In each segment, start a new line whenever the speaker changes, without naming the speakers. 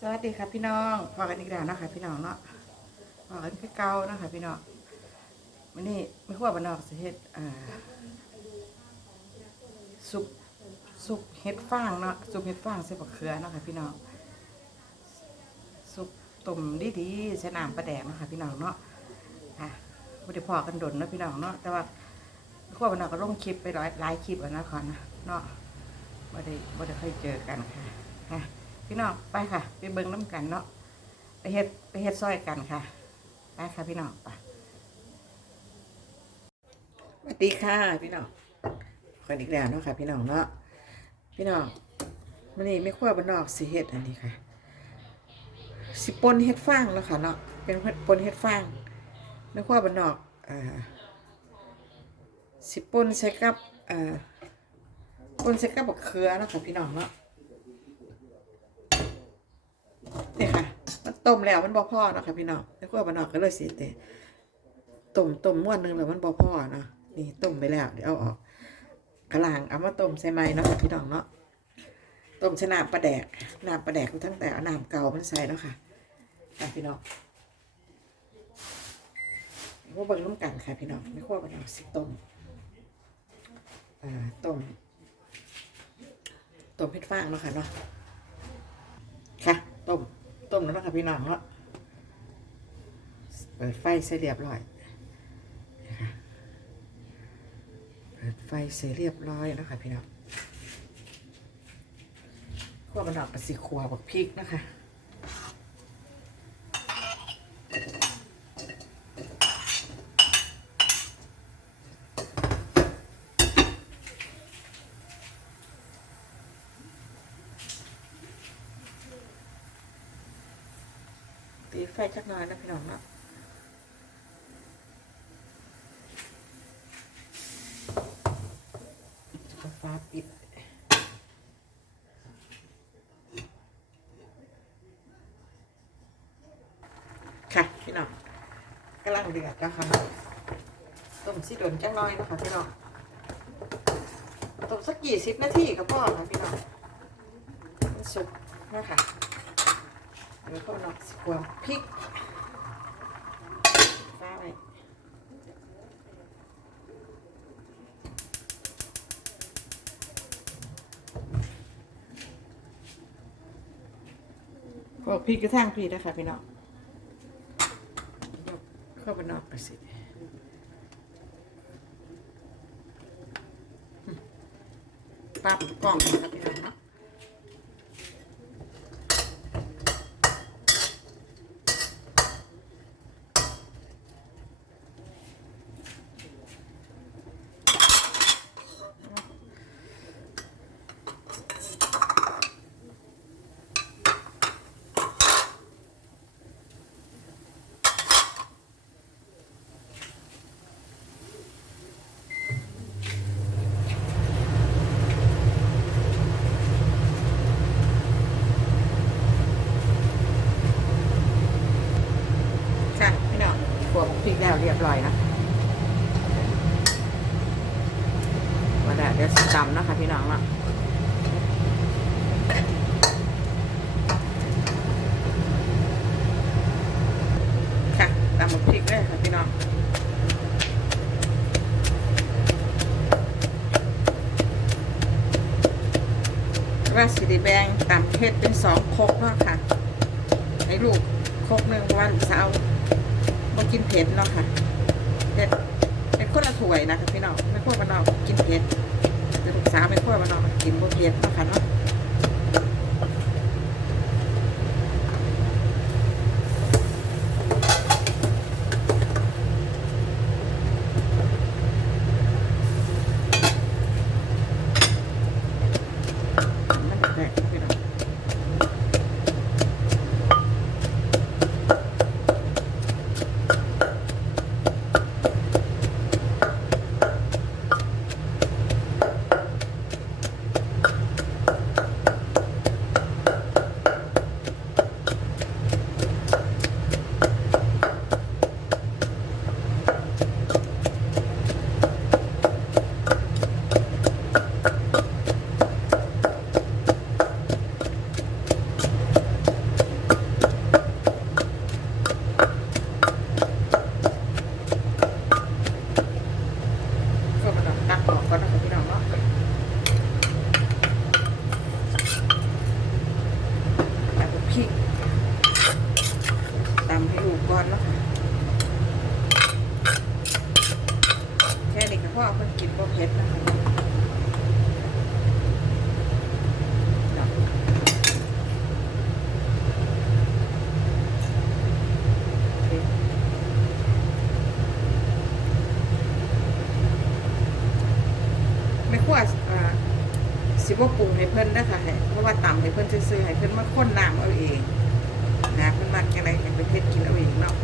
สวัสดีครับพี่น้องพอกันอีกแล้วนะคะพี่น้องเนาะพอกันคือเก่าเนาะคะพี่น้องวันนี้ไม่ขั้วบ้านนอกสิเฮ็ดอ่าซุปซุปเห็ดฟางเนาะซุปเห็ดฟางใส่บักเขือเนาะค่ะพี่น้องซุปต้มดีๆใส่น้ำปลาแดกเนาะค่ะพี่น้องเนาะค่ะไม่ได้พอกันดนเนาะพี่น้องเนาะแต่ว่าขั้วบ้านนอกก็ลงคลิปไปหลายหลายคลิปแล้วนะคอนะเนาะไม่ได้ไม่ได้เคยเจอกันค่ะค่ะ พี่น้องไปค่ะ ไปเบิ้งน้ำกันเนาะไปเฮ็ดไปเฮ็ดซอยกันค่ะ ไปค่ะพี่น้องไปสวัสดีค่ะพี่น้องคนอีกแล้วเนาะค่ะ พี่น้องเนาะพี่น้องมันนี่ไม่ขั้วบนนอกสิเฮ็ดอันนี้ค่ะ สิปนเฮ็ดฟางแล้วค่ะเนาะเป็นปนเฮ็ดฟางไม่ขั้วบนนอกอ่าสิปนใส่กับอ่าปนใส่กับบักเขือเนาะค่ะพี่น้องเนาะ นี่ค่ะ มัน ต้มแล้วมันบ่พอเนาะค่ะพี่น้องแล้วก็เอามานอกก็เลยสิเตต้มต้มม้วนหนึงแล้วมันบ่พอเนาะนี่ต้มไปแล้วเดี๋ยวเอาออกกระลางเอามาต้มใส่ไม้เนาะค่ะพี่น้องเนาะต้มใส่น้ำปลาแดกน้ำปลาแดกทั้งแต่เอาน้ำเก่ามันใส่เนาะค่ะค่ะพี่น้องว่าเบิ่งน้ำกันค่ะพี่น้องไม่ขั้วมันเอาสิต้มอ่าต้มต้มเห็ดฟางเนาะค่ะเนาะค่ะต้ม ต้มแล้วนะคะพี่น้องเนาะเปิดไฟเสร็จเรียบร้อยนะคะเปิดไฟเสร็จเรียบร้อยนะคะพี่น้องขั้วมันดอกกระสีขัวบักพริกนะคะ จักหน่อยนะพี่น้องเนาะฟ้าปิดค่ะพี่น้องกำลังเดือดนะคะต้มซีดนจังน้อยนะคะพี่น้องต้มสักกี่สิบนาทีก็พอค่ะพี่น้องมันสุกนะคะ เดี๋ยวก็นอกสควมพริกฟ้าไว้พวกพริกกระทั่งพริกนะคะพี่น้องเข้าไปนอกไปสิปรับกล่องนะครับพี่น้องเนาะค่ะพี่น้องขวบพริกแล้วเรียบร้อยนะมาแล้วเดี๋ยวสิตำนะคะพี่น้องเนาะค่ะตำหมกพริกเลยค่ะพี่น้อง ว่าสิไดิแบงตำเผ็ดเป็นสองครกเนาะค่ะให้ลูกครกหนึ่งเพราะว่าลูกสาวมากินเผ็ดเนาะค่ะเผ็ดเป็นคนละถ้วยนะคะพี่น้องไม่ขั้วบ้านนอกกินเผ็ดแต่ลูกสาวไม่ขั้วบ้านนอกกินบ่เผ็ดเนาะค่ะเนาะ của nó บ่ปรุงให้เพิ่นได้ค่ะเพราะว่าต่ำให้เพิ่นซื้อให้เพิ่นมาค้นน้ำเอาเองนะเพิ่นมากอะไรเป็นเฮ็ดกินเอาเองเนาะ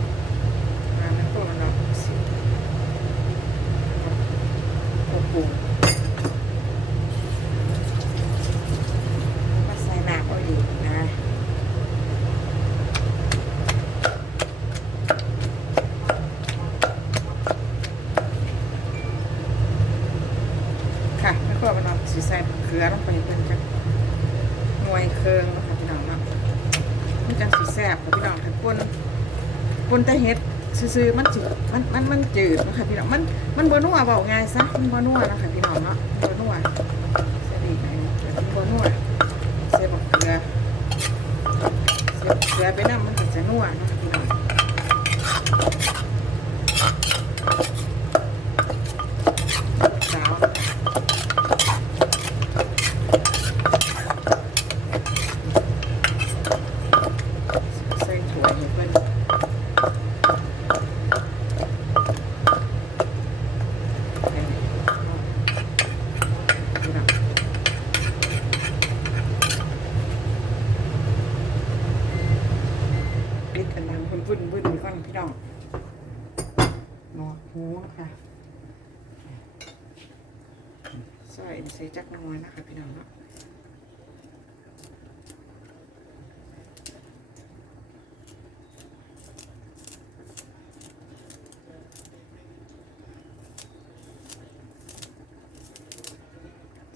ซื้อๆมันจืดมันมันมันจืดนะคะพี่น้องมันมันบ่นัวเบาง่ายซะมันบ่นัวนะคะพี่น้องเนาะมันบ่นัวใส่ดีไหมมันบ่นัวใส่บักเกลือใส่บักเกลือไปน้ำมันก็จะนัวเนาะคะพี่น้องสาวเนาะ ใส่ถั่วให้เพิ่นปิดกันดังพุ่นพุ่นพุ่นก่อนพี่น้องหนอกหูค่ะใส่ใส่จักหน้อยนะคะพี่น้องเนาะ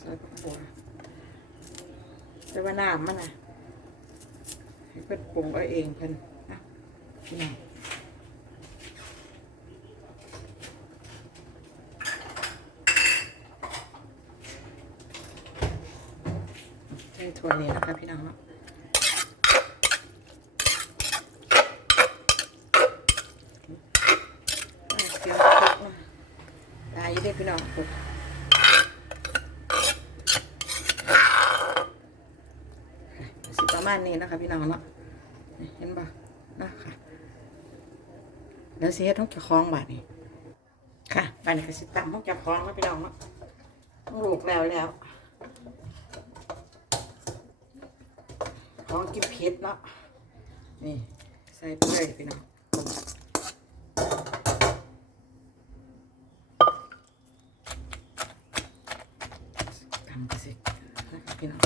ใส่ผักบัวแต่ ว่าน้ำมันนะให้เพิ่นปรุงเอาเองเพิ่นนะพี่ใส่ถั่วนี่นะคะพี่น้องเนาะเอาเกลือคลุกมาตายอยู่เด้พี่น้องคลุก สิประ มาณนี้นะคะพี่น้องเนาะเห็นปะนะคะเดี๋ยวเสียต้องจะคล้องบาดนี้ค่ะบาดนี้ก็สิตำต้องจะคล้องแล้วพี่น้องเนาะต้องลูกแล้วแล้วคล้องกิบเพชรเนาะนี่ใส่ไปเลยพี่น้องตำไปสินะคะพี่น้อง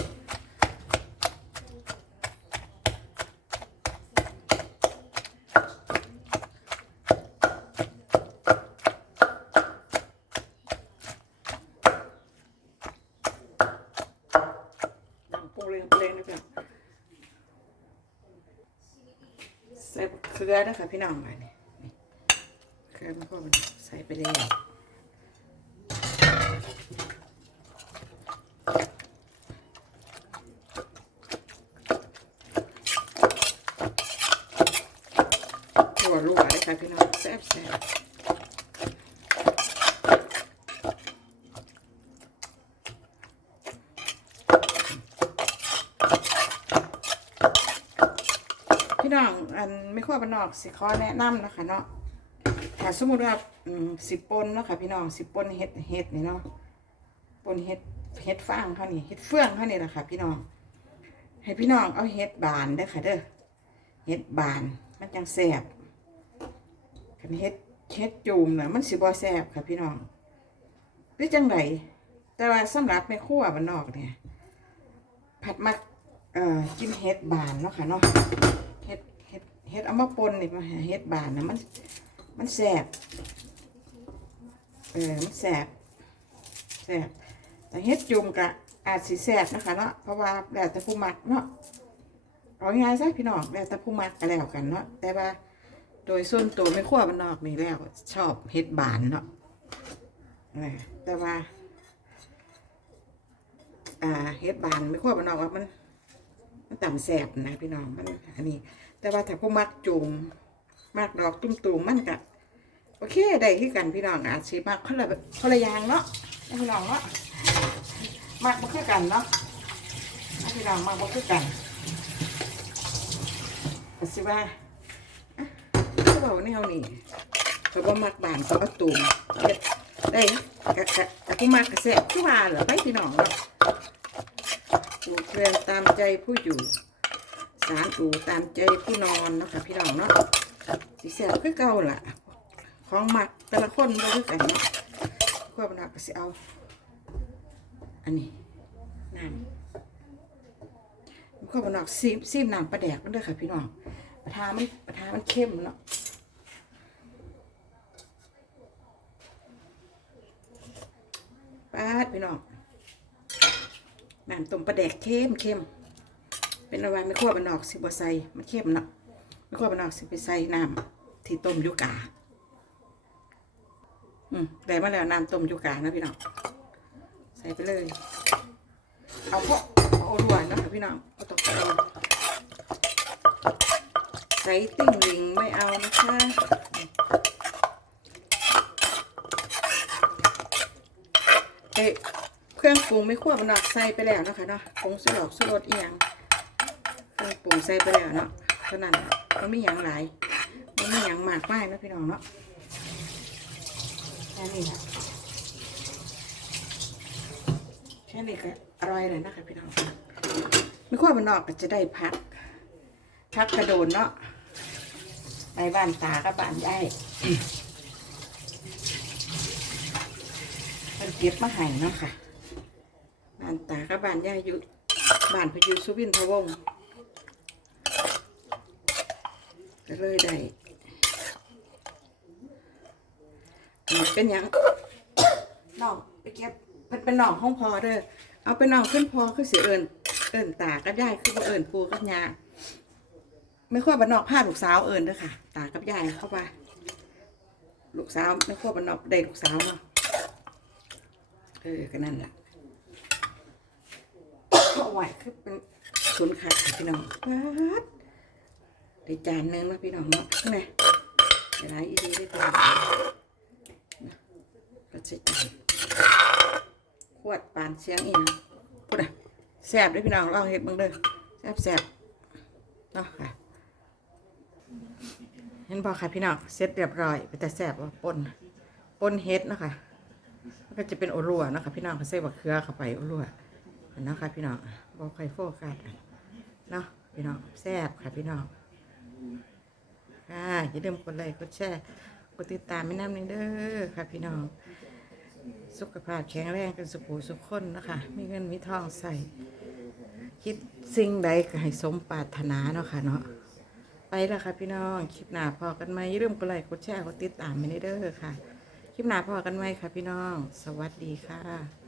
ดังโปรงเรงโปรงเรงนะพี่น้องใส่เก ลือนะคะพี่น้องไปนี่นี่เกลือมันก็มันใส่ไปเลยตัวลูกเลยค่ะพี่น้องแซ่บแซ่บพี่น้ อันไม่ค่อยบ้านนอกสิขอแนะนำนะคะเนาะถ้าสมมติว่าสิบปนเนาะค่ะพี่น้องสิบปนเฮ็ดเฮ็ดนี่เนาะปนเฮ็ดเฮ็ดฟางเขานี่เฮ็ดเฟืองเขานี่แหละค่ะพี่น้อง ให้พี่น้องเอาเฮ็ดบานเด้ค่ะเด้อเฮ็ดบานมันจังแซ่บคันเฮ็ดเฮ็ดจูมน่ะมันสิบ่แซ่บค่ะพี่น้องหรือจังไดแต่ว่าสำหรับแม่ครัวบ้านนอกเนี่ยผัดมักเอ่อกินเฮ็ดบานเนาะค่ะเนาะ เฮ็ดเฮ็ดเฮ็ดเอามาปนนี่มาเฮ็ดบานนะมัน มันแซ่บเออมันแซ่บแซ่บแต่เฮ็ดจุ่มกะอาจสิแซ่บนะคะเนาะเพราะว่าแล้วแต่ผู้มักเนาะเอาง่ายซะพี่น้องแล้วแต่ผู้มักก็แล้วกันเนาะแต่ว่าโดยส่วนตัวไม่ขั้วบ้านนอกนี่แล้วชอบเฮ็ดบานเนาะแต่ว่า อ่าเฮ็ดบานไม่ขั้วบ้านนอกว่ามัน มันต่ำแสบนะพี่น้องมันอันนี้ แต่ว่าถ้าผู้มักจุ่มมักดอกตุ้มตูมมันก็โอเคได้คือกันพี่น้องอาจสิมักคนละคนละอย่างเนาะพี่น้องเนาะมักบ่คือกันเนาะพี่น้องมักบ่คือกันก็สิว่าอะก็บอกแนวนี้เขาบ่มักบานเขาบ่ตูมเฮ็ดได้กะกะกะผู้มักกะแซ่บคือว่าเหรอไปพี่น้องเนาะ สูตรเพลินตามใจผู้อยู่สารอู่ตามใจผู้นอนเนาะค่ะพี่น้องเนาะสีแสบคือเก่าล่ะ ของหมักแต่ละคนบ่คือกันเนาะพวกมันก็สิเอา อันนี้น้ำพวกมันออกซีมซีมน้ำปลาแดกมันด้อค่ะพี่น้องปลาทามันปลาทามันเข้มเนาะปาดพี่น้อง น้ำต้มปลาแดกเข้มเข้มเป็นอะไรไม่ขั้วบันนอกสิบใส่มันเข้มเนาะไม่ขั้วบันนอกสิไปใส่น้ำที่ต้มยูกาอืมได้มาแล้วน้ำต้มยูกานะพี่น้องใส่ไปเลย เอาพวกเอาหวนนะพี่น้องเอาตกเอาใส่ติ่งหลิงไม่เอานะคะเอ้ย เครื่องปรุงไม่ขั้วบนนอกใส่ไปแล้วนะคะเนาะผงสุรอกสุรสเอียงเครื่องปรุงใส่ไปแล้วเนาะเท่านั้นมันไม่หยังหลายมันไม่หยังมากมากนะพี่น้องเนาะแค่นี้แหละแค่นี้ก็อร่อยเลยนะคะพี่น้องไม่ค่อยมันอกก็จะได้พักพักกระโดนเนาะไปบ้านตากับบ้านยายมันเก็บมาให้เนาะค่ะ บ้านตากับบ้านยายอยู่บ้านพยูสุวินทวงศ์ก็เลยได้อันนี้เป็นหยังน้องไปเก็บเป็นเป็นน้องห้องพอเด้อเอาเป็นน้องขึ้นพอคือเสียเอิญเอิญตากับยายคือบ่เอิญปูกับยาไม่ค่อยบันนอกพาลูกสาวเอิญเด้อค่ะ ตากับยายเข้าไปลูกสาวไม่ค่อยบันนอกได้ลูกสาวเนาะเออก็นั่นแหละ เอาไว้คือเป็นศูนย์ขาดพี่น้องวัดได้จานนึงแล้วพี่น้องเนาะนี่เดี๋ยวไรอีดีได้ตัวนะก็จะจานขวดปานเสียงอีกนะพูดอะแซ่บด้วยพี่น้องลองเห็ดบ้างเด้อแซ่บแซ่บเนาะค่ะเห็นพอค่ะพี่น้องเสร็จเรียบร้อยไปแต่แซ่บว่าปนปนเฮ็ดนะคะก็จะเป็นโอรัวนะคะพี่น้องเขาใส่บักเขือเข้าไปโอรัว นาะค่ะพี่น้องบอกใครโฟกัสเนาะพี่น้องแซ่บค่ะพี่น้องค่ะอย่าลืมกดไลค์กดแชร์กดติดตามไม่น้ำหนึ่งเด้อค่ะพี่น้อง สุขภาพแข็งแรงกันสุขหูสุขคนนะคะ มีเงินมีทองใส่ คิดสิ่งใดก็ให้สมปรารถนาเนาะค่ะเนาะไปแล้วค่ะพี่น้องคลิปหน้าพอกันไหมอย่าลืมกดไลค์กดแชร์กดติดตามไม่ได้เด้อค่ะ คลิปหน้าพอกันไหมค่ะพี่น้อง สวัสดีค่ะ